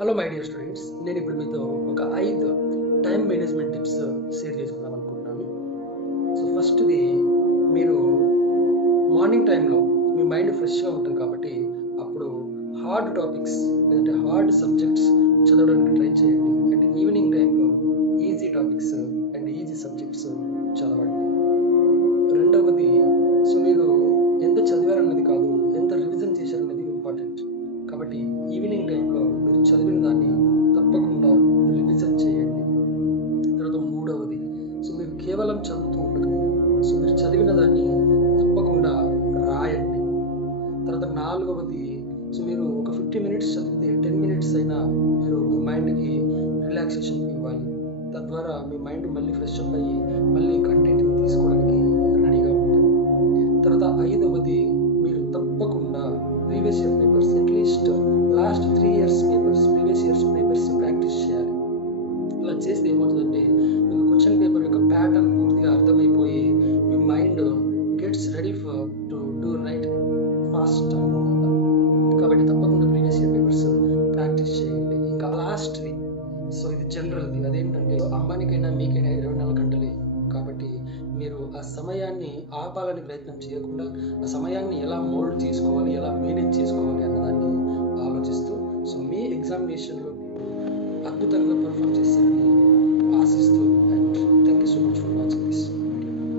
Hello my dear students, నేను ఇప్పుడు మీతో ఒక 5 టైం మేనేజ్మెంట్ టిప్స్ షేర్ చేసుకుందాం అనుకుంటున్నాను. సో ఫస్ట్‌ది, మీరు మార్నింగ్ టైంలో మీ మైండ్ ఫ్రెష్‌గా ఉంటుంది కాబట్టి అప్పుడు హార్డ్ టాపిక్స్ లేదంటే హార్డ్ సబ్జెక్ట్స్ చదవడానికి ట్రై చేయండి. అండ్ ఈవినింగ్ టైంలో easy topics and easy subjects చదవండి. రెండవది, మీరు ఎంత చదివారన్నది కాదు, ఎంత రివిజన్ చేశారన్నది ఇంపార్టెంట్. కాబట్టి ఈవినింగ్ టైంలో మీరు చదివిన దాన్ని తప్పకుండా రివిజన్ చేయండి. తర్వాత మూడవది, మీరు కేవలం చదువుతూ ఉండకండి. మీరు చదివిన దాన్ని తప్పకుండా రాయండి. తర్వాత నాలుగవది, మీరు ఒక 50 మినిట్స్ చదివితే 10 మినిట్స్ అయినా మీరు మీ మైండ్కి రిలాక్సేషన్ ఇవ్వాలి. తద్వారా మీ మైండ్ మళ్ళీ ఫ్రెష్ అప్ అయ్యి మళ్ళీ కంటెంట్ని తీసుకోవడానికి రెడీగా ఉంటుంది. తర్వాత ఐదవది, మీరు తప్పకుండా previous year papers, at least last 3 years papers, previous years papers practice చేయాలి. అలా చేస్తే ఏమవుతుందంటే మీకు క్వశ్చన్ పేపర్ యొక్క ప్యాటర్న్ పూర్తిగా అర్థమైపోయి మీ mind gets ready for to do right fast అనమాట. కాబట్టి తప్పకుండా ప్రీవియస్ ఇయర్ పేపర్స్ ప్రాక్టీస్ చేయండి. ఇంకా లాస్ట్ది, ఇది జనరల్ది, అదేంటంటే అమ్మానికైనా మీకైనా 24 గంటలే. కాబట్టి మీరు ఆ సమయాన్ని ఆపాలని ప్రయత్నం చేయకుండా ఆ సమయాన్ని ఎలా మోల్డ్ చేసుకోవాలి, ఎలా మేనేజ్ చేసుకోవాలి అన్నదాన్ని ఆలోచిస్తూ మీ ఎగ్జామినేషన్లో అద్భుతంగా పర్ఫామ్ చేస్తారని